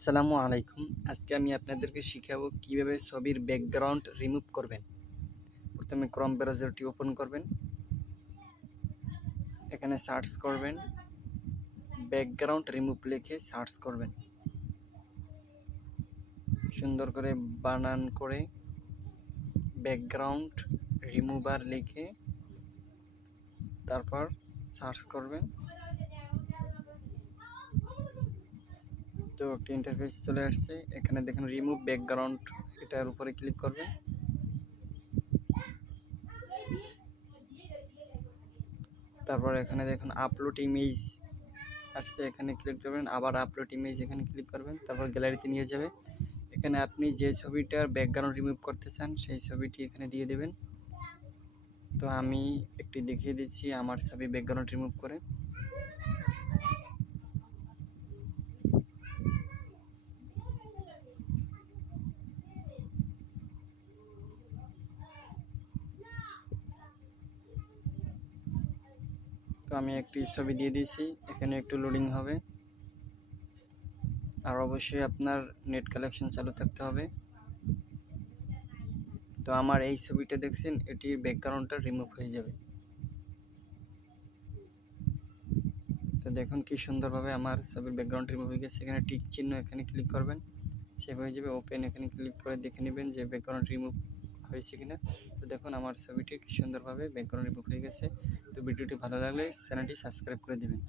আসসালামু আলাইকুম। আজকে আমি আপনাদেরকে শিখাবো কিভাবে ছবির ব্যাকগ্রাউন্ড রিমুভ করবেন। প্রথমে ক্রোম ব্রাউজারটি ওপেন করবেন। এখানে সার্চ করবেন, ব্যাকগ্রাউন্ড রিমুভ লিখে সার্চ করবেন। সুন্দর করে বানান করে ব্যাকগ্রাউন্ড রিমুভার লিখে তারপর সার্চ করবেন। তো একটা ইন্টারফেস চলে আসছে। এখানে দেখুন রিমুভ ব্যাকগ্রাউন্ড, এটার উপরে ক্লিক করবেন। তারপর এখানে দেখুন আপলোড ইমেজ আসছে, এখানে ক্লিক করবেন। আবার আপলোড ইমেজ এখানে ক্লিক করবেন। তারপর গ্যালারিতে নিয়ে যাবে। এখানে আপনি যে ছবিটার ব্যাকগ্রাউন্ড রিমুভ করতে চান সেই ছবিটি এখানে দিয়ে দেবেন। তো আমি একটি দেখিয়ে দিচ্ছি আমার ছবি ব্যাকগ্রাউন্ড রিমুভ করে। তো আমি একটি ছবি দিয়ে দিয়েছি, এখানে একটু লোডিং হবে। আর অবশ্যই আপনার নেট কানেকশন চালু থাকতে হবে। তো আমার এই ছবিটা দেখছেন, এটির ব্যাকগ্রাউন্ডটা রিমুভ হয়ে যাবে। তো দেখুন কি সুন্দরভাবে আমার ছবির ব্যাকগ্রাউন্ড রিমুভ হয়ে গেছে। এখানে টিক চিহ্ন, এখানে ক্লিক করবেন, সেভ হয়ে যাবে। ওপেন এখানে ক্লিক করে দেখে নেবেন যে ব্যাকগ্রাউন্ড রিমুভ হয়েছে কিনা। তো দেখুন আমার ছবিটি কি সুন্দরভাবে ব্যাকগ্রাউন্ড রিমুভ হয়ে গেছে। তো ভিডিওটি ভালো লাগলে চ্যানেলটি সাবস্ক্রাইব করে দেবেন।